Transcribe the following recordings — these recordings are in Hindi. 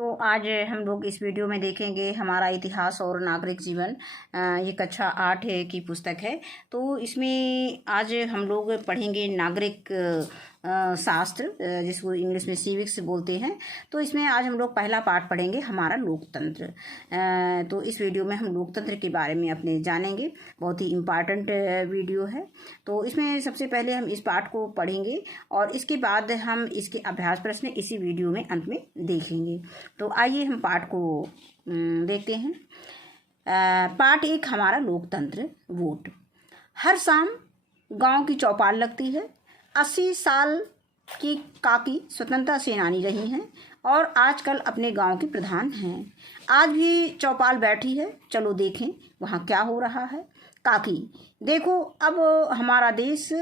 तो आज हम लोग इस वीडियो में देखेंगे हमारा इतिहास और नागरिक जीवन। ये कक्षा 8 की पुस्तक है। तो इसमें आज हम लोग पढ़ेंगे नागरिक शास्त्र, जिसको इंग्लिश में सिविक्स बोलते हैं। तो इसमें आज हम लोग पहला पार्ट पढ़ेंगे हमारा लोकतंत्र। तो इस वीडियो में हम लोकतंत्र के बारे में अपने जानेंगे। बहुत ही इम्पॉर्टेंट वीडियो है। तो इसमें सबसे पहले हम इस पार्ट को पढ़ेंगे और इसके बाद हम इसके अभ्यास प्रश्न इसी वीडियो में अंत में देखेंगे। तो आइए हम पाठ को देखते हैं। पाठ 1, हमारा लोकतंत्र। वोट। हर शाम गांव की चौपाल लगती है। 80 साल की काकी स्वतंत्रता सेनानी रही हैं और आजकल अपने गांव की प्रधान हैं। आज भी चौपाल बैठी है, चलो देखें वहाँ क्या हो रहा है। काकी, देखो अब हमारा देश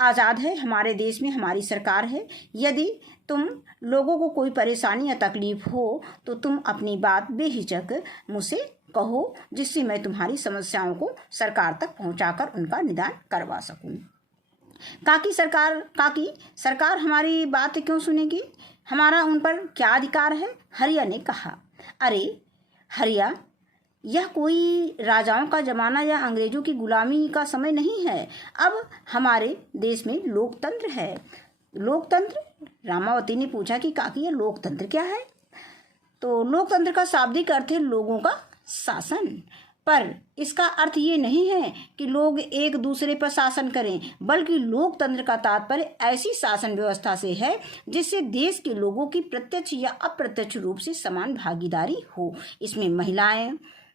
आज़ाद है, हमारे देश में हमारी सरकार है। यदि तुम लोगों को कोई परेशानी या तकलीफ हो तो तुम अपनी बात बेहिचक मुझसे कहो, जिससे मैं तुम्हारी समस्याओं को सरकार तक पहुंचाकर उनका निदान करवा सकूं। काकी, सरकार हमारी बात क्यों सुनेगी? हमारा उन पर क्या अधिकार है? हरिया ने कहा। अरे हरिया, यह कोई राजाओं का जमाना या अंग्रेजों की गुलामी का समय नहीं है। अब हमारे देश में लोकतंत्र है। लोकतंत्र? रामावती ने पूछा कि काकी, यह लोकतंत्र क्या है? तो लोकतंत्र का शाब्दिक अर्थ है लोगों का शासन, पर इसका अर्थ ये नहीं है कि लोग एक दूसरे पर शासन करें, बल्कि लोकतंत्र का तात्पर्य ऐसी शासन व्यवस्था से है जिससे देश के लोगों की प्रत्यक्ष या अप्रत्यक्ष रूप से समान भागीदारी हो। इसमें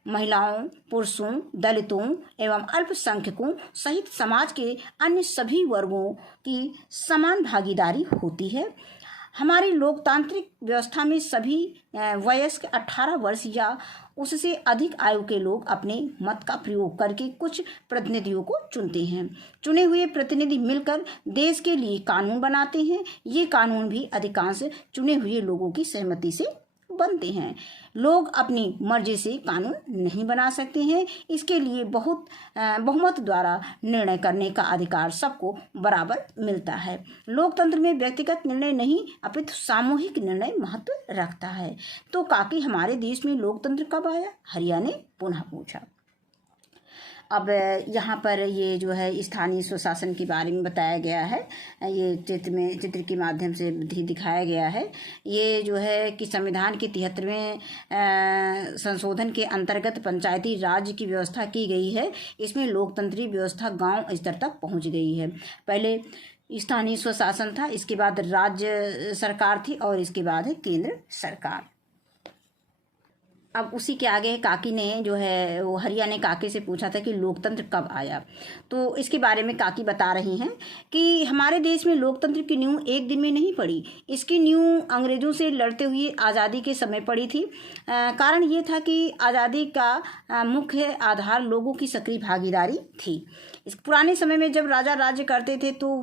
महिलाओं, पुरुषों, दलितों एवं अल्पसंख्यकों सहित समाज के अन्य सभी वर्गों की समान भागीदारी होती है। हमारी लोकतांत्रिक व्यवस्था में सभी वयस्क 18 वर्ष या उससे अधिक आयु के लोग अपने मत का प्रयोग करके कुछ प्रतिनिधियों को चुनते हैं। चुने हुए प्रतिनिधि मिलकर देश के लिए कानून बनाते हैं। ये कानून भी अधिकांश चुने हुए लोगों की सहमति से बनते हैं। लोग अपनी मर्जी से कानून नहीं बना सकते हैं। इसके लिए बहुमत द्वारा निर्णय करने का अधिकार सबको बराबर मिलता है। लोकतंत्र में व्यक्तिगत निर्णय नहीं अपितु सामूहिक निर्णय महत्व रखता है। तो काकी, हमारे देश में लोकतंत्र कब आया? हरिया ने पुनः पूछा। अब यहाँ पर ये जो है स्थानीय स्वशासन के बारे में बताया गया है। ये चित्र के माध्यम से दिखाया गया है। ये जो है कि संविधान के 73वें संशोधन के अंतर्गत पंचायती राज की व्यवस्था की गई है। इसमें लोकतंत्री व्यवस्था गांव स्तर तक पहुंच गई है। पहले स्थानीय स्वशासन था, इसके बाद राज्य सरकार थी और इसके बाद है केंद्र सरकार। अब उसी के आगे काकी ने जो है वो हरिया ने काकी से पूछा था कि लोकतंत्र कब आया। तो इसके बारे में काकी बता रही हैं कि हमारे देश में लोकतंत्र की नींव एक दिन में नहीं पड़ी। इसकी नींव अंग्रेजों से लड़ते हुए आज़ादी के समय पड़ी थी। कारण ये था कि आज़ादी का मुख्य आधार लोगों की सक्रिय भागीदारी थी। इस पुराने समय में जब राजा राज्य करते थे तो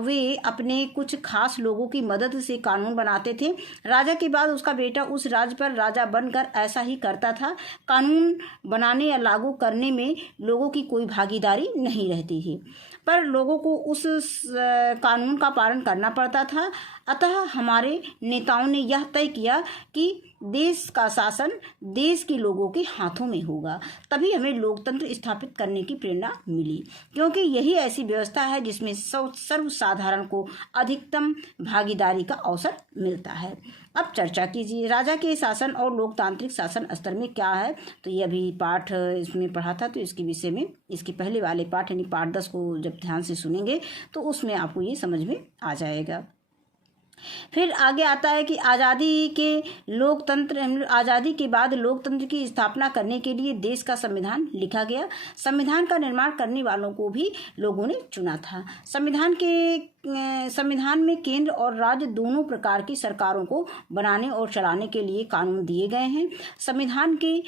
वे अपने कुछ खास लोगों की मदद से कानून बनाते थे। राजा के बाद उसका बेटा उस राज्य पर राजा बनकर ऐसा ही करता था। कानून बनाने या लागू करने में लोगों की कोई भागीदारी नहीं रहती थी, पर लोगों को उस कानून का पालन करना पड़ता था। अतः हमारे नेताओं ने यह तय किया कि देश का शासन देश के लोगों के हाथों में होगा। तभी हमें लोकतंत्र स्थापित करने की प्रेरणा मिली, क्योंकि यही ऐसी व्यवस्था है जिसमें सर्वसाधारण को अधिकतम भागीदारी का अवसर मिलता है। अब चर्चा कीजिए, राजा के शासन और लोकतांत्रिक शासन स्तर में क्या है। तो ये अभी पाठ इसमें पढ़ा था, तो इसके विषय में इसके पहले वाले पाठ यानी पाठ 10 को जब ध्यान से सुनेंगे तो उसमें आपको ये समझ में आ जाएगा। फिर आगे आता है कि आज़ादी के बाद लोकतंत्र की स्थापना करने के लिए देश का संविधान लिखा गया। संविधान का निर्माण करने वालों को भी लोगों ने चुना था। संविधान में केंद्र और राज्य दोनों प्रकार की सरकारों को बनाने और चलाने के लिए कानून दिए गए हैं। संविधान के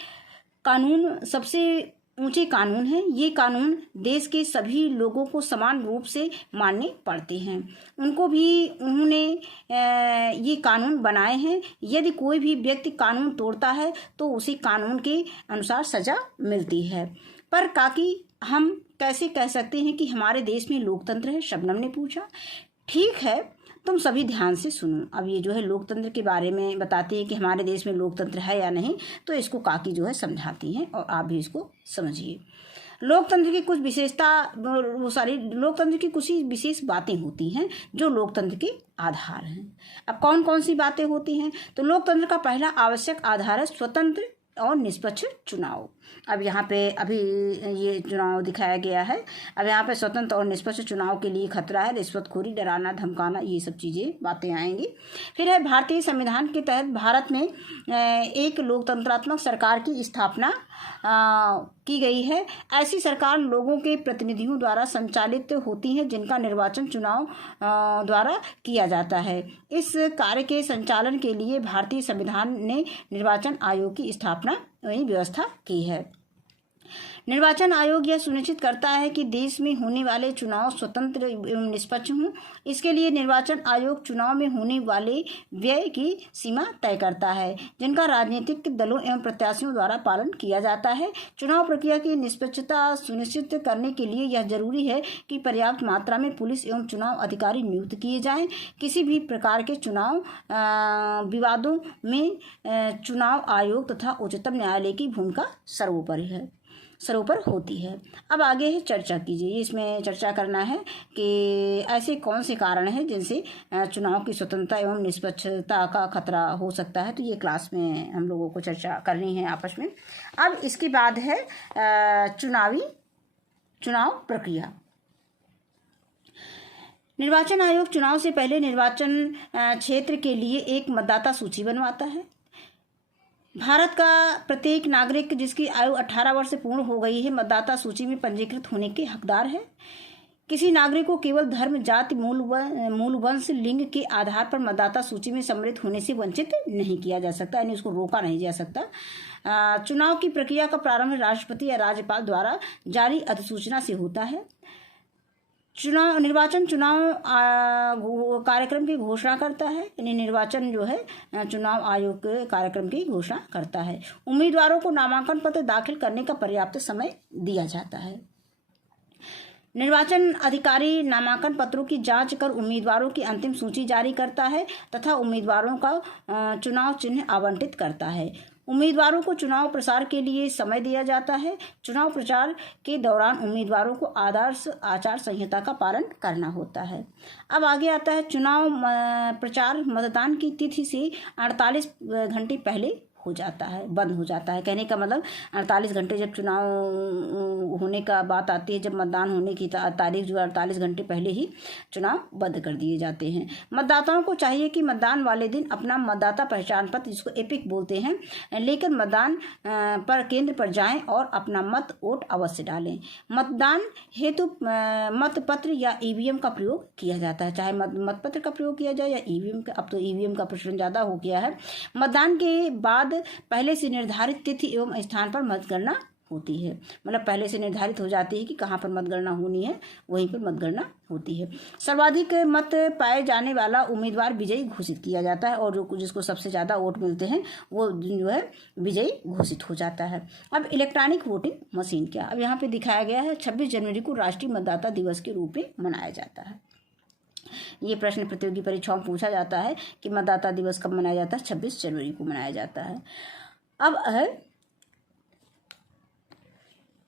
कानून सबसे ऊंचे कानून हैं। ये कानून देश के सभी लोगों को समान रूप से मानने पड़ते हैं। उन्होंने ये कानून बनाए हैं। यदि कोई भी व्यक्ति कानून तोड़ता है तो उसे कानून के अनुसार सजा मिलती है। पर काकी, हम कैसे कह सकते हैं कि हमारे देश में लोकतंत्र है? शबनम ने पूछा। ठीक है, तुम सभी ध्यान से सुनो। अब ये जो है लोकतंत्र के बारे में बताती है कि हमारे देश में लोकतंत्र है या नहीं, तो इसको काकी जो है समझाती हैं और आप भी इसको समझिए। लोकतंत्र की कुछ विशेषता, लोकतंत्र की कुछ ही विशेष बातें होती हैं जो लोकतंत्र के आधार हैं। अब कौन कौन सी बातें होती हैं? तो लोकतंत्र का पहला आवश्यक आधार है स्वतंत्र और निष्पक्ष चुनाव। अब यहाँ पे अभी ये चुनाव दिखाया गया है। अब यहाँ पे स्वतंत्र और निष्पक्ष चुनाव के लिए खतरा है, रिश्वतखोरी, डराना, धमकाना, ये सब चीज़ें बातें आएंगी। फिर है भारतीय संविधान के तहत भारत में एक लोकतंत्रात्मक सरकार की स्थापना की गई है। ऐसी सरकार लोगों के प्रतिनिधियों द्वारा संचालित होती है जिनका निर्वाचन चुनाव द्वारा किया जाता है। इस कार्य के संचालन के लिए भारतीय संविधान ने निर्वाचन आयोग की स्थापना व्यवस्था की है। निर्वाचन आयोग यह सुनिश्चित करता है कि देश में होने वाले चुनाव स्वतंत्र एवं निष्पक्ष हों। इसके लिए निर्वाचन आयोग चुनाव में होने वाले व्यय की सीमा तय करता है, जिनका राजनीतिक दलों एवं प्रत्याशियों द्वारा पालन किया जाता है। चुनाव प्रक्रिया की निष्पक्षता सुनिश्चित करने के लिए यह जरूरी है कि पर्याप्त मात्रा में पुलिस एवं चुनाव अधिकारी नियुक्त किए जाएं। किसी भी प्रकार के चुनाव विवादों में चुनाव आयोग तथा उच्चतम न्यायालय की भूमिका सर्वोपरि होती है। अब आगे है चर्चा कीजिए। इसमें चर्चा करना है कि ऐसे कौन से कारण हैं जिनसे चुनाव की स्वतंत्रता एवं निष्पक्षता का खतरा हो सकता है। तो ये क्लास में हम लोगों को चर्चा करनी है आपस में। अब इसके बाद है चुनाव प्रक्रिया। निर्वाचन आयोग चुनाव से पहले निर्वाचन क्षेत्र के लिए एक मतदाता सूची बनवाता है। भारत का प्रत्येक नागरिक जिसकी आयु 18 वर्ष से पूर्ण हो गई है मतदाता सूची में पंजीकृत होने के हकदार है। किसी नागरिक को केवल धर्म, जाति, मूल वंश, लिंग के आधार पर मतदाता सूची में सम्मिलित होने से वंचित नहीं किया जा सकता, यानी उसको रोका नहीं जा सकता। चुनाव की प्रक्रिया का प्रारंभ राष्ट्रपति या राज्यपाल द्वारा जारी अधिसूचना से होता है। निर्वाचन चुनाव कार्यक्रम की घोषणा करता है, यानी निर्वाचन जो है चुनाव आयोग के कार्यक्रम की घोषणा करता है। उम्मीदवारों को नामांकन पत्र दाखिल करने का पर्याप्त समय दिया जाता है। निर्वाचन अधिकारी नामांकन पत्रों की जांच कर उम्मीदवारों की अंतिम सूची जारी करता है तथा उम्मीदवारों का चुनाव चिन्ह आवंटित करता है। उम्मीदवारों को चुनाव प्रचार के लिए समय दिया जाता है। चुनाव प्रचार के दौरान उम्मीदवारों को आदर्श आचार संहिता का पालन करना होता है। अब आगे आता है चुनाव प्रचार मतदान की तिथि से 48 घंटे पहले बंद हो जाता है। कहने का मतलब 48 घंटे जब चुनाव होने का बात आती है, जब मतदान होने की तारीख जो 48 घंटे पहले ही चुनाव बंद कर दिए जाते हैं। मतदाताओं को चाहिए कि मतदान वाले दिन अपना मतदाता पहचान पत्र, जिसको एपिक बोलते हैं, लेकर मतदान पर केंद्र पर जाएं और अपना वोट अवश्य डालें। मतदान हेतु मतपत्र या ईवीएम का प्रयोग किया जाता है, चाहे मतपत्र का प्रयोग किया जाए या ईवीएम का। अब तो ईवीएम का प्रचलन ज़्यादा हो गया है। मतदान के बाद पहले से निर्धारित तिथि एवं स्थान पर मतगणना होती है, मतलब पहले से निर्धारित हो जाती है कि कहाँ पर मतगणना होनी है, वहीं पर मतगणना होती है। सर्वाधिक मत पाए जाने वाला उम्मीदवार विजयी घोषित किया जाता है और जिसको सबसे ज़्यादा वोट मिलते हैं वो जो है विजयी घोषित हो जाता है। अब इलेक्ट्रॉनिक वोटिंग मशीन क्या? अब यहाँ पे दिखाया गया है 26 जनवरी को राष्ट्रीय मतदाता दिवस के रूप में मनाया जाता है। ये प्रश्न प्रतियोगी परीक्षाओं में पूछा जाता है कि मतदाता दिवस कब मनाया जाता है? 26 जनवरी को मनाया जाता है।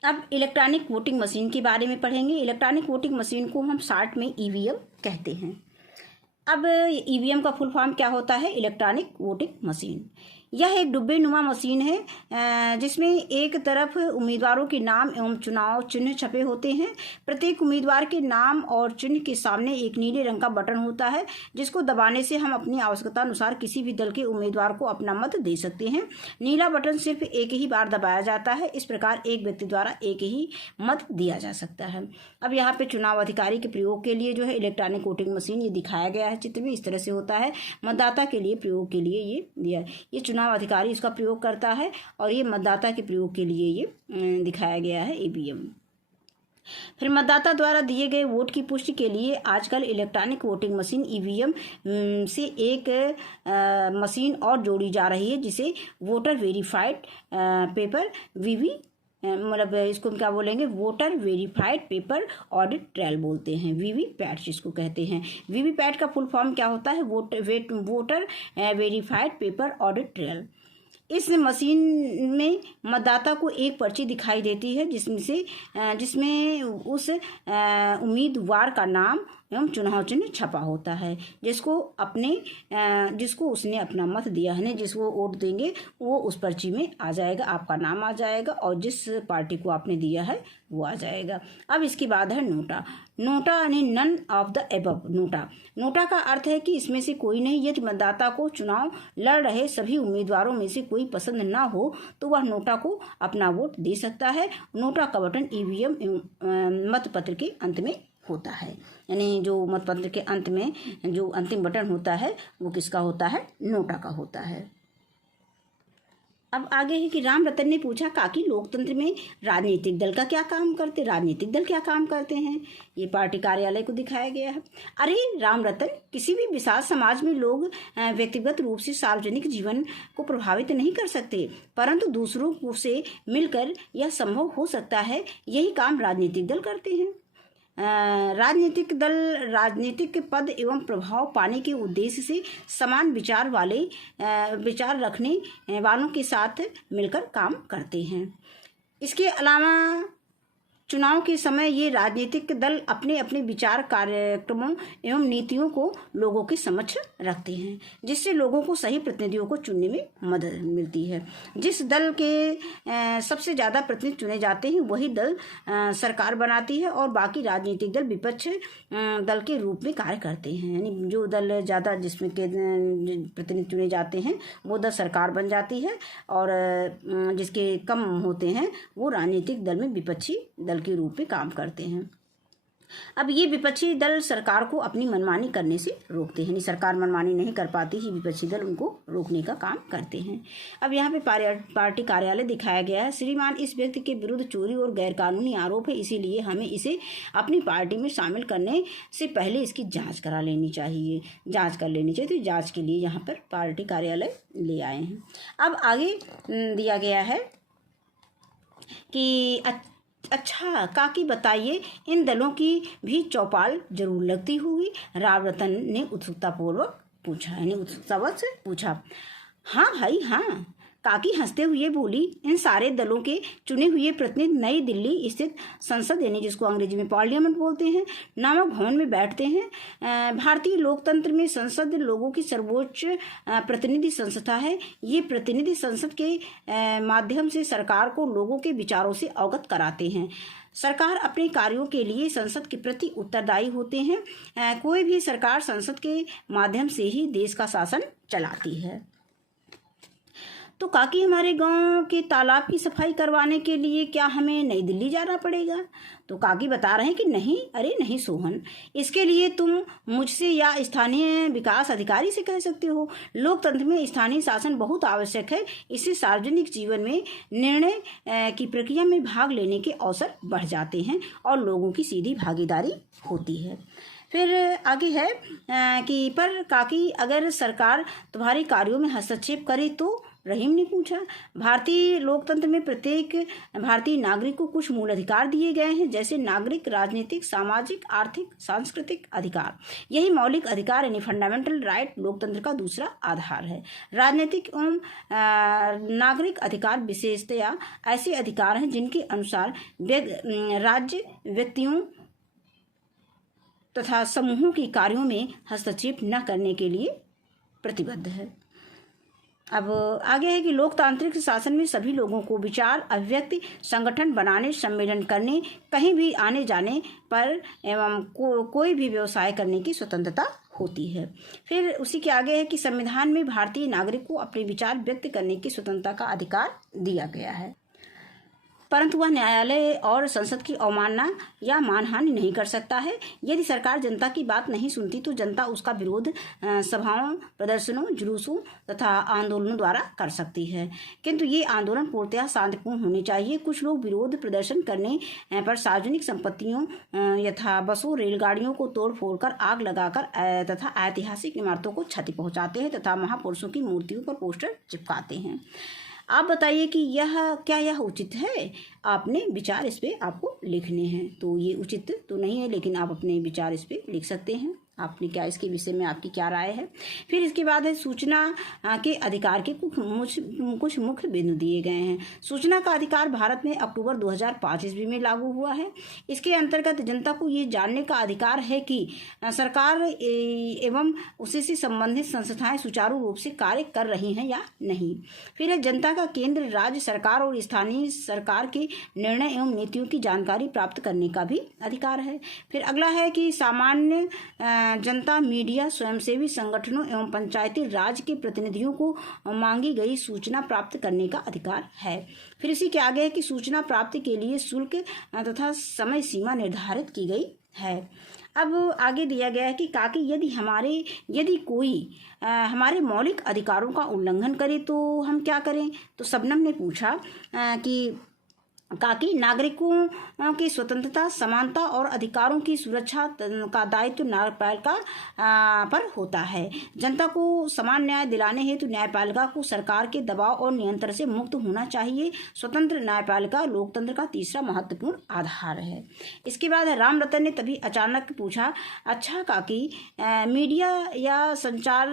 अब इलेक्ट्रॉनिक वोटिंग मशीन के बारे में पढ़ेंगे। इलेक्ट्रॉनिक वोटिंग मशीन को हम शॉर्ट में ईवीएम कहते हैं। अब ईवीएम का फुल फॉर्म क्या होता है? Electronic voting machine. यह एक डिब्बे नुमा मशीन है जिसमें एक तरफ उम्मीदवारों के नाम एवं चुनाव चिन्ह छपे होते हैं। प्रत्येक उम्मीदवार के नाम और चिन्ह के सामने एक नीले रंग का बटन होता है जिसको दबाने से हम अपनी आवश्यकता अनुसार किसी भी दल के उम्मीदवार को अपना मत दे सकते हैं। नीला बटन सिर्फ एक ही बार दबाया जाता है। इस प्रकार एक व्यक्ति द्वारा एक ही मत दिया जा सकता है। अब यहाँ पे चुनाव अधिकारी के प्रयोग के लिए जो है इलेक्ट्रॉनिक वोटिंग मशीन ये दिखाया गया है चित्र में। इस तरह से होता है। मतदाता के लिए प्रयोग के लिए ये दिया, ये चुनाव अधिकारी इसका प्रयोग करता है और ये मतदाता के प्रयोग के लिए ये दिखाया गया है ईवीएम। फिर मतदाता द्वारा दिए गए वोट की पुष्टि के लिए आजकल इलेक्ट्रॉनिक वोटिंग मशीन ईवीएम से एक मशीन और जोड़ी जा रही है जिसे वोटर वेरीफाइड पेपर वीवी मतलब इसको हम क्या बोलेंगे, voter verified paper audit trial बोलते हैं, वीवीपैट जिसको कहते हैं। वीवीपैट का फुल फॉर्म क्या होता है, voter verified paper audit trial. इस मशीन में मतदाता को एक पर्ची दिखाई देती है जिसमें उस उम्मीदवार का नाम एवं चुनाव चिन्ह छपा होता है, जिसको उसने अपना मत दिया है, जिसको वोट देंगे वो उस पर्ची में आ जाएगा, आपका नाम आ जाएगा और जिस पार्टी को आपने दिया है वो आ जाएगा। अब इसके बाद है नोटा। नोटा यानी none of the above. NOTA का अर्थ है कि इसमें से कोई नहीं। यदि मतदाता को चुनाव लड़ रहे सभी उम्मीदवारों में से कोई पसंद ना हो तो वह नोटा को अपना वोट दे सकता है। नोटा का बटन ईवीएम मतपत्र के अंत में होता है, यानी जो मतपत्र के अंत में जो अंतिम बटन होता है वो किसका होता है, नोटा का होता है। अब आगे है कि राम रतन ने पूछा, काकी लोकतंत्र में राजनीतिक दल का क्या काम करते, राजनीतिक दल क्या काम करते हैं। ये पार्टी कार्यालय को दिखाया गया है। अरे राम रतन, किसी भी विशाल समाज में लोग व्यक्तिगत रूप से सार्वजनिक जीवन को प्रभावित नहीं कर सकते, परंतु दूसरों से मिलकर यह संभव हो सकता है। यही काम राजनीतिक दल करते हैं। राजनीतिक दल राजनीतिक पद एवं प्रभाव पाने के उद्देश्य से समान विचार रखने वालों के साथ मिलकर काम करते हैं। इसके अलावा चुनाव के समय ये राजनीतिक दल अपने अपने विचार, कार्यक्रमों एवं नीतियों को लोगों के समक्ष रखते हैं, जिससे लोगों को सही प्रतिनिधियों को चुनने में मदद मिलती है। जिस दल के सबसे ज़्यादा प्रतिनिधि चुने जाते हैं वही दल सरकार बनाती है और बाकी राजनीतिक दल विपक्ष दल के रूप में कार्य करते हैं। यानी जो दल ज़्यादा जिसमें के प्रतिनिधि चुने जाते हैं वो दल सरकार बन जाती है और जिसके कम होते हैं वो राजनीतिक दल में विपक्षी दल के रूप में काम करते हैं। अब ये विपक्षी दल सरकार को अपनी मनमानी करने से रोकते हैं, यानी सरकार मनमानी नहीं कर पाती ही विपक्षी दल उनको रोकने का काम करते हैं। अब यहाँ पे पार्टी कार्यालय दिखाया गया है। श्रीमान, इस व्यक्ति के विरुद्ध चोरी और गैरकानूनी आरोप है, इसीलिए हमें इसे अपनी पार्टी में शामिल करने से पहले इसकी जाँच कर लेनी चाहिए। तो जाँच के लिए यहाँ पर पार्टी कार्यालय ले आए हैं। अब आगे दिया गया है कि अच्छा काकी बताइए, इन दलों की भी चौपाल जरूर लगती होगी। राम रतन ने उत्सुकतापूर्वक पूछा, यानी उत्सुकतावश पूछा। हाँ भाई हाँ, काकी हंसते हुए बोली। इन सारे दलों के चुने हुए प्रतिनिधि नई दिल्ली स्थित संसद, यानी जिसको अंग्रेजी में पार्लियामेंट बोलते हैं, नामक भवन में बैठते हैं। भारतीय लोकतंत्र में संसद लोगों की सर्वोच्च प्रतिनिधि संस्था है। ये प्रतिनिधि संसद के माध्यम से सरकार को लोगों के विचारों से अवगत कराते हैं। सरकार अपने कार्यों के लिए संसद के प्रति उत्तरदायी होते हैं। कोई भी सरकार संसद के माध्यम से ही देश का शासन चलाती है। तो काकी, हमारे गांव के तालाब की सफाई करवाने के लिए क्या हमें नई दिल्ली जाना पड़ेगा? तो काकी बता रहे हैं कि नहीं, अरे नहीं सोहन, इसके लिए तुम मुझसे या स्थानीय विकास अधिकारी से कह सकते हो। लोकतंत्र में स्थानीय शासन बहुत आवश्यक है। इससे सार्वजनिक जीवन में निर्णय की प्रक्रिया में भाग लेने के अवसर बढ़ जाते हैं और लोगों की सीधी भागीदारी होती है। फिर आगे है कि पर काकी, अगर सरकार तुम्हारे कार्यों में हस्तक्षेप करे तो? रहीम ने पूछा। भारतीय लोकतंत्र में प्रत्येक भारतीय नागरिक को कुछ मूल अधिकार दिए गए हैं, जैसे नागरिक, राजनीतिक, सामाजिक, आर्थिक, सांस्कृतिक अधिकार। यही मौलिक अधिकार यानी फंडामेंटल राइट लोकतंत्र का दूसरा आधार है। राजनीतिक एवं नागरिक अधिकार विशेषतया ऐसे अधिकार हैं जिनके अनुसार राज्य व्यक्तियों तथा समूहों के कार्यों में हस्तक्षेप न करने के लिए प्रतिबद्ध है। अब आगे है कि लोकतांत्रिक शासन में सभी लोगों को विचार अभिव्यक्ति, संगठन बनाने, सम्मेलन करने, कहीं भी आने जाने पर एवं कोई भी व्यवसाय करने की स्वतंत्रता होती है। फिर उसी के आगे है कि संविधान में भारतीय नागरिक को अपने विचार व्यक्त करने की स्वतंत्रता का अधिकार दिया गया है, परंतु वह न्यायालय और संसद की अवमानना या मानहानि नहीं कर सकता है। यदि सरकार जनता की बात नहीं सुनती तो जनता उसका विरोध सभाओं, प्रदर्शनों, जुलूसों तथा आंदोलनों द्वारा कर सकती है, किंतु ये आंदोलन पूर्णतः शांतिपूर्ण होने चाहिए। कुछ लोग विरोध प्रदर्शन करने पर सार्वजनिक संपत्तियों यथा बसों, रेलगाड़ियों को तोड़ फोड़ कर, आग लगाकर तथा ऐतिहासिक इमारतों को क्षति पहुँचाते हैं तथा महापुरुषों की मूर्तियों पर पोस्टर चिपकाते हैं। आप बताइए कि यह उचित है? आपने विचार इस पे आपको लिखने हैं। तो ये उचित तो नहीं है, लेकिन आप अपने विचार इस पे लिख सकते हैं। आपने क्या इसके विषय में आपकी क्या राय है? फिर इसके बाद है सूचना के अधिकार के कुछ मुख्य बिंदु दिए गए हैं। सूचना का अधिकार भारत में अक्टूबर 2005 ईस्वी में लागू हुआ है। इसके अंतर्गत जनता को ये जानने का अधिकार है कि सरकार एवं उससे संबंधित संस्थाएं सुचारू रूप से कार्य कर रही हैं या नहीं। फिर है जनता का केंद्र, राज्य सरकार और स्थानीय सरकार के निर्णय एवं नीतियों की जानकारी प्राप्त करने का भी अधिकार है। फिर अगला है कि सामान्य जनता, मीडिया, स्वयंसेवी संगठनों एवं पंचायती राज के प्रतिनिधियों को मांगी गई सूचना प्राप्त करने का अधिकार है। फिर इसी के आगे है कि सूचना प्राप्ति के लिए शुल्क तथा समय सीमा निर्धारित की गई है। अब आगे दिया गया है कि यदि कोई हमारे मौलिक अधिकारों का उल्लंघन करे तो हम क्या करें? तो शबनम ने पूछा कि नागरिकों की स्वतंत्रता, समानता और अधिकारों की सुरक्षा का दायित्व न्यायपालिका पर होता है। जनता को समान न्याय दिलाने हेतु न्यायपालिका को सरकार के दबाव और नियंत्रण से मुक्त होना चाहिए। स्वतंत्र न्यायपालिका लोकतंत्र का तीसरा महत्वपूर्ण आधार है। इसके बाद राम रतन ने तभी अचानक पूछा, अच्छा काकी, मीडिया या संचार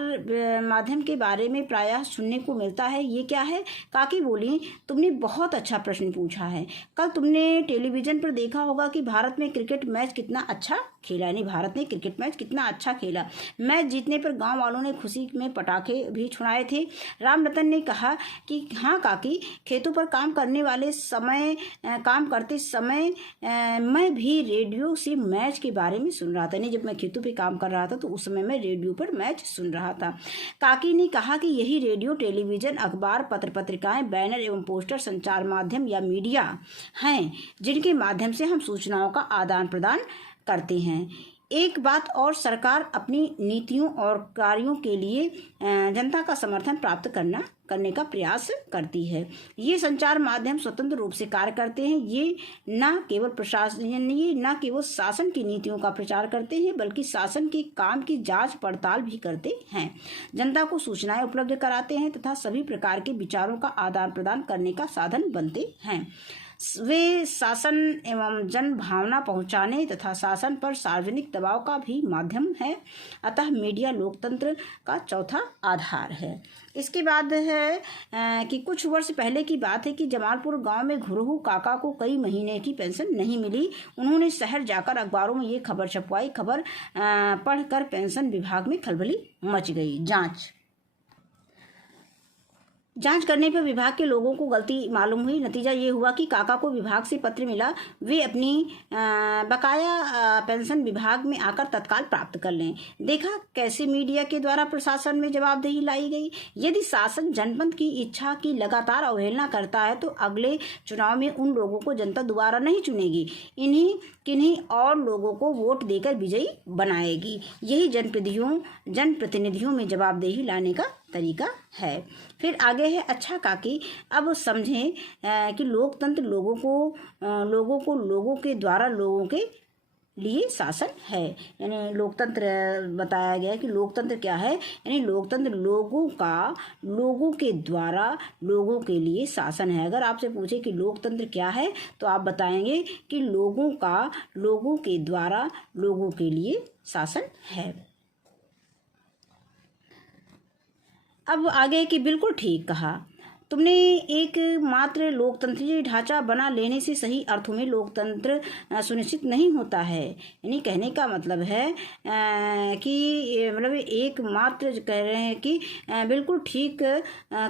माध्यम के बारे में प्रायः सुनने को मिलता है, ये क्या है? काकी बोली, तुमने बहुत अच्छा प्रश्न पूछा है। कल तुमने टेलीविजन पर देखा होगा कि भारत में क्रिकेट मैच कितना अच्छा खेला, यानी भारत ने क्रिकेट मैच कितना अच्छा खेला। मैच जीतने पर गांव वालों ने खुशी में पटाखे भी छुड़ाए थे। राम रतन ने कहा कि हाँ काकी, खेतों पर काम करते समय मैं भी रेडियो से मैच के बारे में सुन रहा था। नहीं, जब मैं खेतों पे काम कर रहा था तो उस समय मैं रेडियो पर मैच सुन रहा था। काकी ने कहा कि यही रेडियो, टेलीविजन, अखबार, पत्र पत्रिकाएं, बैनर एवं पोस्टर संचार माध्यम या मीडिया हैं जिनके माध्यम से हम सूचनाओं का आदान प्रदान करते हैं। एक बात और, सरकार अपनी नीतियों और कार्यों के लिए जनता का समर्थन प्राप्त करने का प्रयास करती है। ये संचार माध्यम स्वतंत्र रूप से कार्य करते हैं। ये न केवल शासन की नीतियों का प्रचार करते हैं, बल्कि शासन के काम की जांच पड़ताल भी करते हैं, जनता को सूचनाएं उपलब्ध कराते हैं तथा सभी प्रकार के विचारों का आदान प्रदान करने का साधन बनते हैं। वे शासन एवं जन भावना पहुंचाने तथा शासन पर सार्वजनिक दबाव का भी माध्यम है। अतः मीडिया लोकतंत्र का चौथा आधार है। इसके बाद है कि कुछ वर्ष पहले की बात है कि जमालपुर गांव में घुरहु काका को कई महीने की पेंशन नहीं मिली। उन्होंने शहर जाकर अखबारों में ये खबर छपवाई। खबर पढ़कर पेंशन विभाग में खलबली मच गई। जांच करने पर विभाग के लोगों को गलती मालूम हुई। नतीजा ये हुआ कि काका को विभाग से पत्र मिला, वे अपनी बकाया पेंशन विभाग में आकर तत्काल प्राप्त कर लें। देखा कैसे मीडिया के द्वारा प्रशासन में जवाबदेही लाई गई। यदि शासन जनपद की इच्छा की लगातार अवहेलना करता है तो अगले चुनाव में उन लोगों को जनता दोबारा नहीं चुनेगी, किन्हीं और लोगों को वोट देकर विजयी बनाएगी। यही जनप्रतिनिधियों में जवाबदेही लाने का तरीका है। फिर आगे है, अच्छा काकी, अब समझें कि लोकतंत्र लोगों के द्वारा लोगों के लिए शासन है। यानी लोकतंत्र बताया गया है कि लोकतंत्र क्या है, यानी लोकतंत्र लोगों के द्वारा लोगों के लिए शासन है। अगर आपसे पूछे कि लोकतंत्र क्या है तो आप बताएंगे कि लोगों के द्वारा लोगों के लिए शासन है। अब आगे कि बिल्कुल ठीक कहा तुमने, एक मात्र लोकतंत्रीय ढांचा बना लेने से सही अर्थों में लोकतंत्र सुनिश्चित नहीं होता है। यानी कहने का मतलब है कि मतलब एक मात्र कह रहे हैं कि बिल्कुल ठीक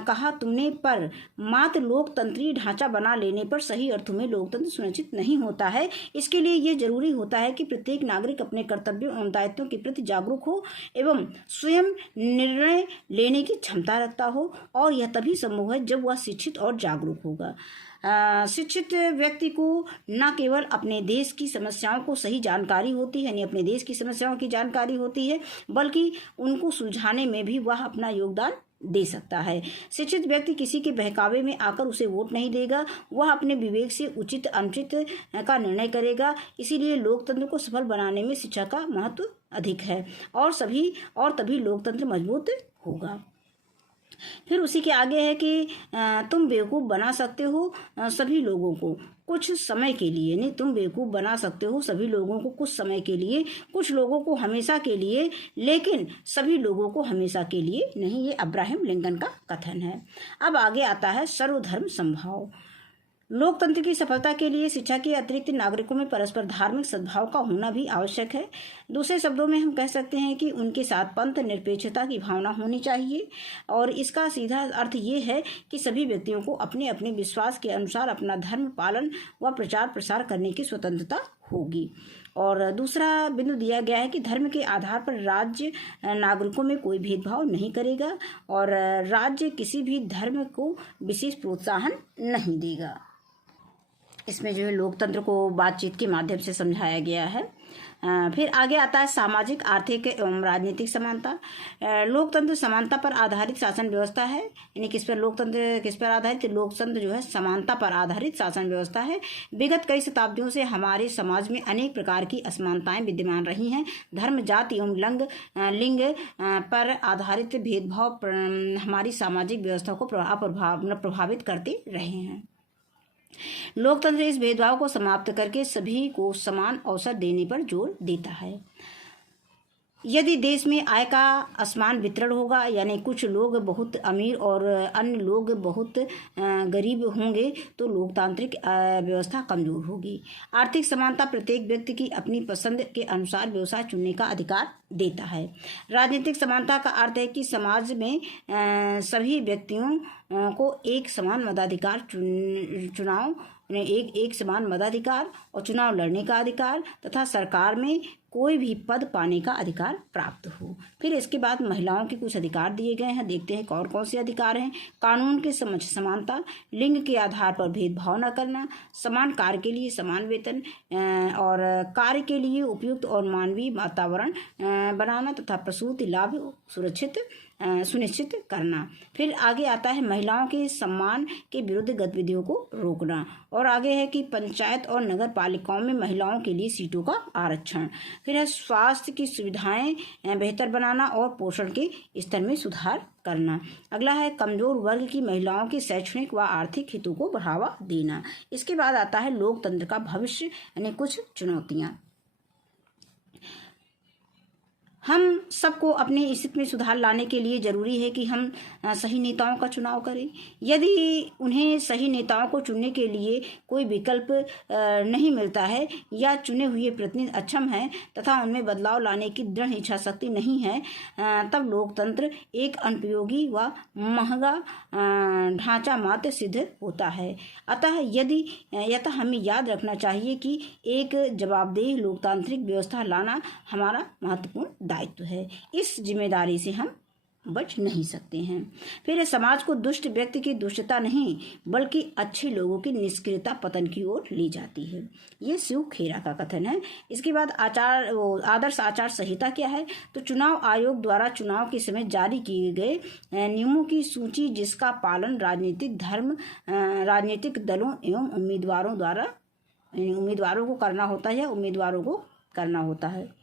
कहा तुमने, पर मात्र लोकतंत्रीय ढांचा बना लेने पर सही अर्थों में लोकतंत्र सुनिश्चित नहीं होता है। इसके लिए ये जरूरी होता है कि प्रत्येक नागरिक अपने कर्तव्यों एवं दायित्वों के प्रति जागरूक हो एवं स्वयं निर्णय लेने की क्षमता रखता हो, और यह तभी संभव है जब वह शिक्षित और जागरूक होगा। शिक्षित व्यक्ति को न केवल अपने देश की समस्याओं को सही जानकारी होती है, यानी अपने देश की समस्याओं की जानकारी होती है, बल्कि उनको सुलझाने में भी वह अपना योगदान दे सकता है। शिक्षित व्यक्ति किसी के बहकावे में आकर उसे वोट नहीं देगा, वह अपने विवेक से उचित अनुचित का निर्णय करेगा। इसीलिए लोकतंत्र को सफल बनाने में शिक्षा का महत्व अधिक है, और तभी लोकतंत्र मजबूत होगा। फिर उसी के आगे है कि तुम बेवकूफ़ बना सकते हो सभी लोगों को कुछ समय के लिए, नहीं, तुम बेवकूफ़ बना सकते हो सभी लोगों को कुछ समय के लिए, कुछ लोगों को हमेशा के लिए, लेकिन सभी लोगों को हमेशा के लिए नहीं। ये अब्राहम लिंकन का कथन है। अब आगे आता है सर्वधर्म समभाव। लोकतंत्र की सफलता के लिए शिक्षा के अतिरिक्त नागरिकों में परस्पर धार्मिक सद्भाव का होना भी आवश्यक है। दूसरे शब्दों में हम कह सकते हैं कि उनके साथ पंथ निरपेक्षता की भावना होनी चाहिए, और इसका सीधा अर्थ ये है कि सभी व्यक्तियों को अपने अपने विश्वास के अनुसार अपना धर्म पालन व प्रचार प्रसार करने की स्वतंत्रता होगी। और दूसरा बिंदु दिया गया है कि धर्म के आधार पर राज्य नागरिकों में कोई भेदभाव नहीं करेगा और राज्य किसी भी धर्म को विशेष प्रोत्साहन नहीं देगा। इसमें जो है लोकतंत्र को बातचीत के माध्यम से समझाया गया है। फिर आगे आता है सामाजिक, आर्थिक एवं राजनीतिक समानता। लोकतंत्र समानता पर आधारित शासन व्यवस्था है, यानी किस पर लोकतंत्र किस पर आधारित? लोकतंत्र जो है समानता पर आधारित शासन व्यवस्था है। विगत कई शताब्दियों से हमारे समाज में अनेक प्रकार की असमानताएं विद्यमान रही हैं। धर्म, जाति एवं लिंग पर आधारित भेदभाव हमारी सामाजिक व्यवस्था को प्रभावित करते रहे हैं। लोकतंत्र इस भेदभाव को समाप्त करके सभी को समान अवसर देने पर जोर देता है। यदि देश में आय का असमान वितरण होगा, यानी कुछ लोग बहुत अमीर और अन्य लोग बहुत गरीब होंगे, तो लोकतांत्रिक व्यवस्था कमजोर होगी। आर्थिक समानता प्रत्येक व्यक्ति की अपनी पसंद के अनुसार व्यवसाय चुनने का अधिकार देता है। राजनीतिक समानता का अर्थ है कि समाज में सभी व्यक्तियों को एक समान मताधिकार एक समान मताधिकार और चुनाव लड़ने का अधिकार तथा सरकार में कोई भी पद पाने का अधिकार प्राप्त हो। फिर इसके बाद महिलाओं के कुछ अधिकार दिए गए हैं, देखते हैं कौन कौन से अधिकार हैं। कानून के समक्ष समानता, लिंग के आधार पर भेदभाव न करना, समान कार्य के लिए समान वेतन और कार्य के लिए उपयुक्त और मानवीय वातावरण बनाना तथा प्रसूति लाभ सुनिश्चित करना। फिर आगे आता है महिलाओं के सम्मान के विरुद्ध गतिविधियों को रोकना, और आगे है कि पंचायत और नगर पालिकाओं में महिलाओं के लिए सीटों का आरक्षण। फिर है स्वास्थ्य की सुविधाएं बेहतर बनाना और पोषण के स्तर में सुधार करना। अगला है कमजोर वर्ग की महिलाओं के शैक्षणिक व आर्थिक हितों को बढ़ावा देना। इसके बाद आता है लोकतंत्र का भविष्य, यानी कुछ चुनौतियां। हम सबको अपनी स्थिति में सुधार लाने के लिए जरूरी है कि हम सही नेताओं का चुनाव करें। यदि उन्हें सही नेताओं को चुनने के लिए कोई विकल्प नहीं मिलता है या चुने हुए प्रतिनिधि अक्षम हैं तथा उनमें बदलाव लाने की दृढ़ इच्छा शक्ति नहीं है, तब लोकतंत्र एक अनुपयोगी व महंगा ढांचा मात्र सिद्ध होता है। अतः हमें याद रखना चाहिए कि एक जवाबदेह लोकतांत्रिक व्यवस्था लाना हमारा महत्वपूर्ण दायित्व है। इस जिम्मेदारी से हम बच नहीं सकते हैं। फिर समाज को दुष्ट व्यक्ति की दुष्टता नहीं बल्कि अच्छे लोगों की निष्क्रियता पतन की ओर ले जाती है। ये शिव खेरा का कथन है। इसके बाद आदर्श आचार संहिता क्या है? तो चुनाव आयोग द्वारा चुनाव के समय जारी किए गए नियमों की सूची जिसका पालन राजनीतिक दलों एवं उम्मीदवारों को करना होता है।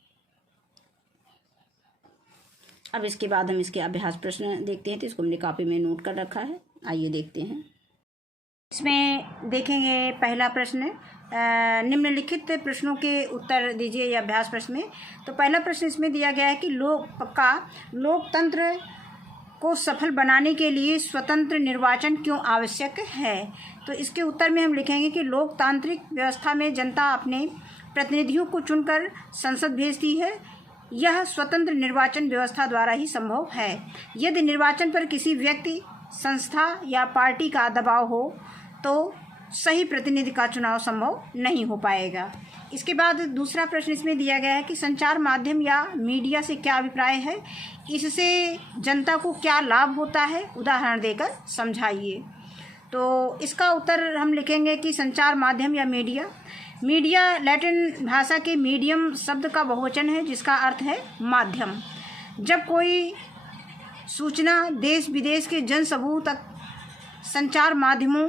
अब इसके बाद हम इसके अभ्यास प्रश्न देखते हैं, तो इसको हमने कॉपी में नोट कर रखा है। आइए देखते हैं। इसमें देखेंगे पहला प्रश्न, निम्नलिखित प्रश्नों के उत्तर दीजिए या अभ्यास प्रश्न में। तो पहला प्रश्न इसमें दिया गया है कि लोकतंत्र को सफल बनाने के लिए स्वतंत्र निर्वाचन क्यों आवश्यक है? तो इसके उत्तर में हम लिखेंगे कि लोकतांत्रिक व्यवस्था में जनता अपने प्रतिनिधियों को चुनकर संसद भेजती है। यह स्वतंत्र निर्वाचन व्यवस्था द्वारा ही संभव है। यदि निर्वाचन पर किसी व्यक्ति, संस्था या पार्टी का दबाव हो तो सही प्रतिनिधि का चुनाव संभव नहीं हो पाएगा। इसके बाद दूसरा प्रश्न इसमें दिया गया है कि संचार माध्यम या मीडिया से क्या अभिप्राय है, इससे जनता को क्या लाभ होता है, उदाहरण देकर समझाइए। तो इसका उत्तर हम लिखेंगे कि संचार माध्यम या मीडिया लैटिन भाषा के मीडियम शब्द का बहुवचन है जिसका अर्थ है माध्यम। जब कोई सूचना देश विदेश के जनसमूह तक संचार माध्यमों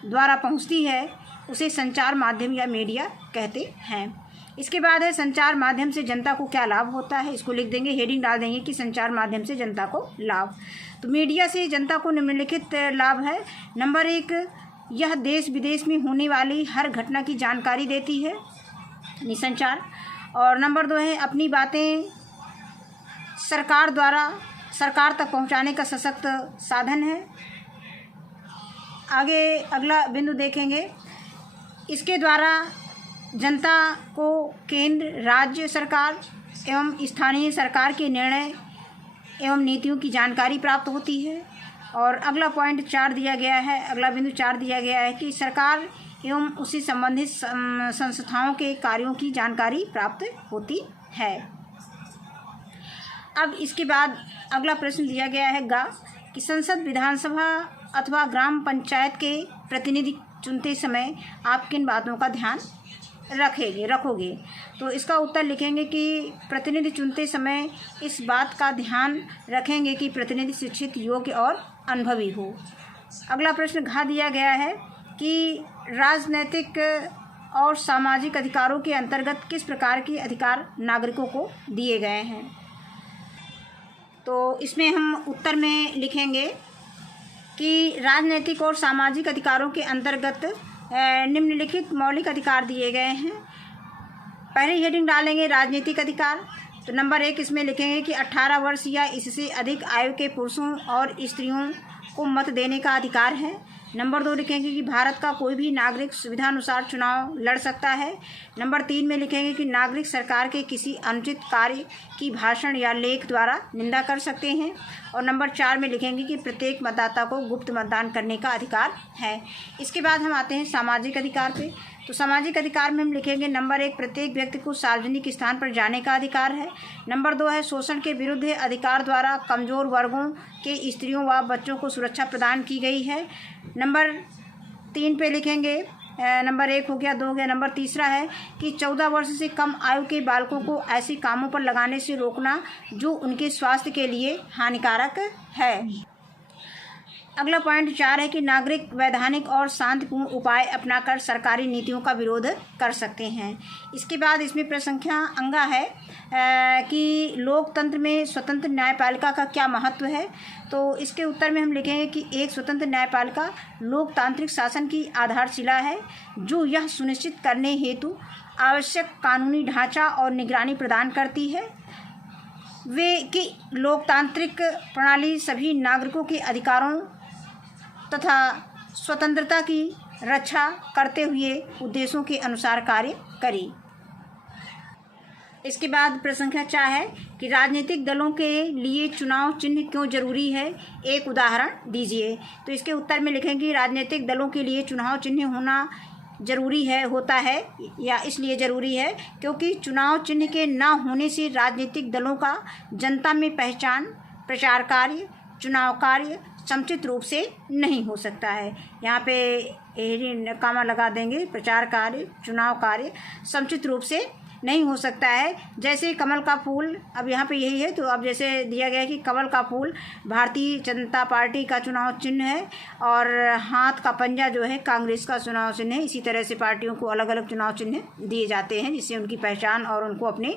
द्वारा पहुंचती है उसे संचार माध्यम या मीडिया कहते हैं। इसके बाद है संचार माध्यम से जनता को क्या लाभ होता है। इसको लिख देंगे, हेडिंग डाल देंगे कि संचार माध्यम से जनता को लाभ। तो मीडिया से जनता को निम्नलिखित लाभ है। नंबर 1, यह देश विदेश में होने वाली हर घटना की जानकारी देती है, निसंचार। और नंबर 2 है, अपनी बातें सरकार तक पहुंचाने का सशक्त साधन है। आगे अगला बिंदु देखेंगे, इसके द्वारा जनता को केंद्र, राज्य सरकार एवं स्थानीय सरकार के निर्णय एवं नीतियों की जानकारी प्राप्त होती है। और अगला पॉइंट 4 दिया गया है, अगला बिंदु 4 दिया गया है कि सरकार एवं उससे संबंधित संस्थाओं के कार्यों की जानकारी प्राप्त होती है। अब इसके बाद अगला प्रश्न दिया गया है कि संसद, विधानसभा अथवा ग्राम पंचायत के प्रतिनिधि चुनते समय आप किन बातों का ध्यान रखोगे। तो इसका उत्तर लिखेंगे कि प्रतिनिधि चुनते समय इस बात का ध्यान रखेंगे कि प्रतिनिधि शिक्षित, योग्य और अनुभवी हो। अगला प्रश्न दिया गया है कि राजनैतिक और सामाजिक अधिकारों के अंतर्गत किस प्रकार के अधिकार नागरिकों को दिए गए हैं। तो इसमें हम उत्तर में लिखेंगे कि राजनैतिक और सामाजिक अधिकारों के अंतर्गत निम्नलिखित मौलिक अधिकार दिए गए हैं। पहली हेडिंग डालेंगे राजनीतिक अधिकार। तो नंबर 1 इसमें लिखेंगे कि 18 वर्ष या इससे अधिक आयु के पुरुषों और स्त्रियों को मत देने का अधिकार है। नंबर 2 लिखेंगे कि भारत का कोई भी नागरिक सुविधानुसार चुनाव लड़ सकता है। नंबर 3 में लिखेंगे कि नागरिक सरकार के किसी अनुचित कार्य की भाषण या लेख द्वारा निंदा कर सकते हैं। और नंबर 4 में लिखेंगे कि प्रत्येक मतदाता को गुप्त मतदान करने का अधिकार है। इसके बाद हम आते हैं सामाजिक अधिकार पे। तो सामाजिक अधिकार में हम लिखेंगे नंबर 1, प्रत्येक व्यक्ति को सार्वजनिक स्थान पर जाने का अधिकार है। नंबर 2 है, शोषण के विरुद्ध अधिकार द्वारा कमज़ोर वर्गों के स्त्रियों व बच्चों को सुरक्षा प्रदान की गई है। नंबर 3 पे लिखेंगे, नंबर 1 हो गया, 2 हो गया। नंबर 3 है कि 14 वर्ष से कम आयु के बालकों को ऐसे कामों पर लगाने से रोकना जो उनके स्वास्थ्य के लिए हानिकारक है। अगला पॉइंट 4 है कि नागरिक वैधानिक और शांतिपूर्ण उपाय अपनाकर सरकारी नीतियों का विरोध कर सकते हैं। इसके बाद इसमें प्रसंख्या अंगा है कि लोकतंत्र में स्वतंत्र न्यायपालिका का क्या महत्व है। तो इसके उत्तर में हम लिखेंगे कि एक स्वतंत्र न्यायपालिका लोकतांत्रिक शासन की आधारशिला है, जो यह सुनिश्चित करने हेतु आवश्यक कानूनी ढांचा और निगरानी प्रदान करती है कि लोकतांत्रिक प्रणाली सभी नागरिकों के अधिकारों तथा स्वतंत्रता की रक्षा करते हुए उद्देश्यों के अनुसार कार्य करें। इसके बाद प्रसंख्या 4 है कि राजनीतिक दलों के लिए चुनाव चिन्ह क्यों जरूरी है, एक उदाहरण दीजिए। तो इसके उत्तर में लिखेंगे राजनीतिक दलों के लिए चुनाव चिन्ह होना होता है या इसलिए ज़रूरी है क्योंकि चुनाव चिन्ह के न होने से राजनीतिक दलों का जनता में पहचान, प्रचार कार्य, चुनाव कार्य समुचित रूप से नहीं हो सकता है। यहाँ पे कामा लगा देंगे, प्रचार कार्य, चुनाव कार्य समुचित रूप से नहीं हो सकता है। जैसे कमल का फूल, अब यहाँ पे यही है, तो अब जैसे दिया गया है कि कमल का फूल भारतीय जनता पार्टी का चुनाव चिन्ह है और हाथ का पंजा जो है कांग्रेस का चुनाव चिन्ह है। इसी तरह से पार्टियों को अलग अलग चुनाव चिन्ह दिए जाते हैं जिससे उनकी पहचान और उनको अपने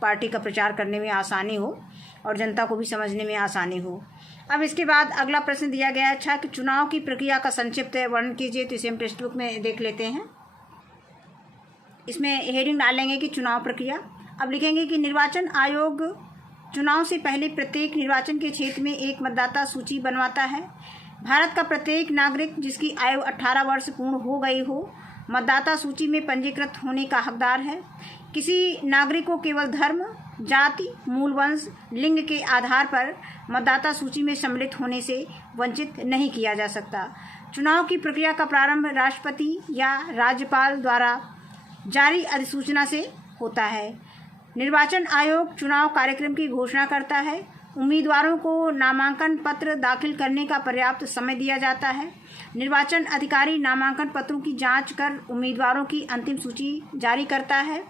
पार्टी का प्रचार करने में आसानी हो और जनता को भी समझने में आसानी हो। अब इसके बाद अगला प्रश्न दिया गया है अच्छा कि चुनाव की प्रक्रिया का संक्षिप्त वर्णन कीजिए। तो इसे हम टेक्स्ट बुक में देख लेते हैं। इसमें हेडिंग डालेंगे कि चुनाव प्रक्रिया। अब लिखेंगे कि निर्वाचन आयोग चुनाव से पहले प्रत्येक निर्वाचन के क्षेत्र में एक मतदाता सूची बनवाता है। भारत का प्रत्येक नागरिक जिसकी आयु 18 वर्ष पूर्ण हो गई हो मतदाता सूची में पंजीकृत होने का हकदार है। किसी नागरिक को केवल धर्म, जाति, मूल वंश, लिंग के आधार पर मतदाता सूची में सम्मिलित होने से वंचित नहीं किया जा सकता। चुनाव की प्रक्रिया का प्रारंभ राष्ट्रपति या राज्यपाल द्वारा जारी अधिसूचना से होता है। निर्वाचन आयोग चुनाव कार्यक्रम की घोषणा करता है। उम्मीदवारों को नामांकन पत्र दाखिल करने का पर्याप्त समय दिया जाता है। निर्वाचन अधिकारी नामांकन पत्रों की जांच कर उम्मीदवारों की अंतिम सूची जारी करता है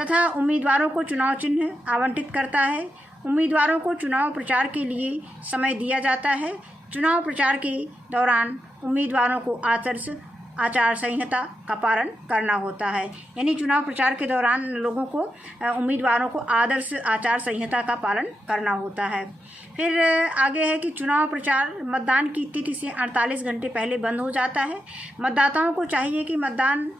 तथा उम्मीदवारों को चुनाव चिन्ह आवंटित करता है। उम्मीदवारों को चुनाव प्रचार के लिए समय दिया जाता है। चुनाव प्रचार के दौरान उम्मीदवारों को आदर्श आचार संहिता का पालन करना होता है। यानी चुनाव प्रचार के दौरान लोगों को, उम्मीदवारों को आदर्श आचार संहिता का पालन करना होता है। फिर आगे है कि चुनाव प्रचार मतदान की तिथि से 48 घंटे पहले बंद हो जाता है। मतदाताओं को चाहिए कि मतदान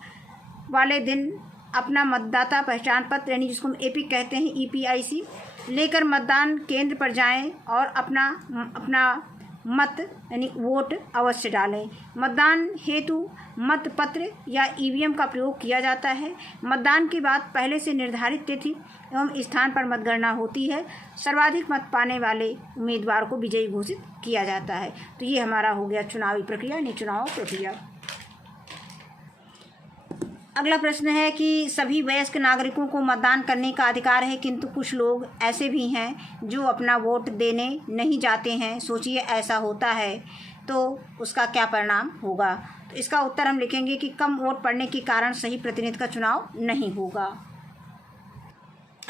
वाले दिन अपना मतदाता पहचान पत्र, यानी जिसको हम एपिक कहते हैं, EPIC, लेकर मतदान केंद्र पर जाएं और अपना मत यानी वोट अवश्य डालें। मतदान हेतु मतपत्र या EVM का प्रयोग किया जाता है। मतदान के बाद पहले से निर्धारित तिथि एवं स्थान पर मतगणना होती है। सर्वाधिक मत पाने वाले उम्मीदवार को विजयी घोषित किया जाता है। तो ये हमारा हो गया चुनावी प्रक्रिया, यानी चुनाव प्रक्रिया। अगला प्रश्न है कि सभी वयस्क नागरिकों को मतदान करने का अधिकार है, किंतु कुछ लोग ऐसे भी हैं जो अपना वोट देने नहीं जाते हैं। सोचिए ऐसा होता है तो उसका क्या परिणाम होगा। तो इसका उत्तर हम लिखेंगे कि कम वोट पड़ने के कारण सही प्रतिनिधि का चुनाव नहीं होगा।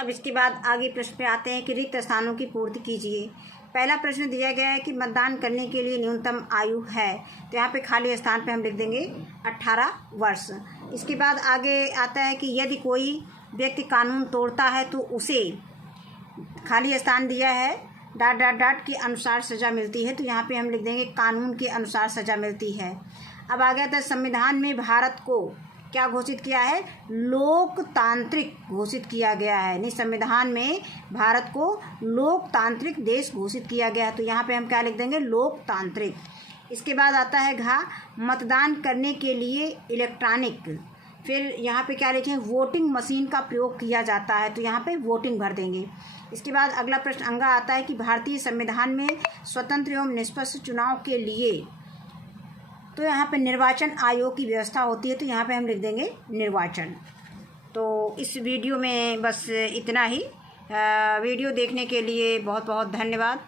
अब इसके बाद आगे प्रश्न पे आते हैं कि रिक्त स्थानों की पूर्ति कीजिए। पहला प्रश्न दिया गया है कि मतदान करने के लिए न्यूनतम आयु है, तो यहाँ पे खाली स्थान पे हम लिख देंगे 18 वर्ष। इसके बाद आगे आता है कि यदि कोई व्यक्ति कानून तोड़ता है तो उसे, खाली स्थान दिया है, ... के अनुसार सज़ा मिलती है, तो यहाँ पे हम लिख देंगे कानून के अनुसार सज़ा मिलती है। अब आ गया था संविधान में भारत को क्या घोषित किया है, लोकतांत्रिक घोषित किया गया है। नहीं, संविधान में भारत को लोकतांत्रिक देश घोषित किया गया है, तो यहाँ पे हम क्या लिख देंगे, लोकतांत्रिक। इसके बाद आता है मतदान करने के लिए इलेक्ट्रॉनिक, फिर यहाँ पे क्या लिखें, वोटिंग मशीन का प्रयोग किया जाता है, तो यहाँ पे वोटिंग भर देंगे। इसके बाद अगला प्रश्न अंगा आता है कि भारतीय संविधान में स्वतंत्र एवं निष्पक्ष चुनाव के लिए, तो यहाँ पे निर्वाचन आयोग की व्यवस्था होती है, तो यहाँ पे हम लिख देंगे निर्वाचन। तो इस वीडियो में बस इतना ही। वीडियो देखने के लिए बहुत बहुत धन्यवाद।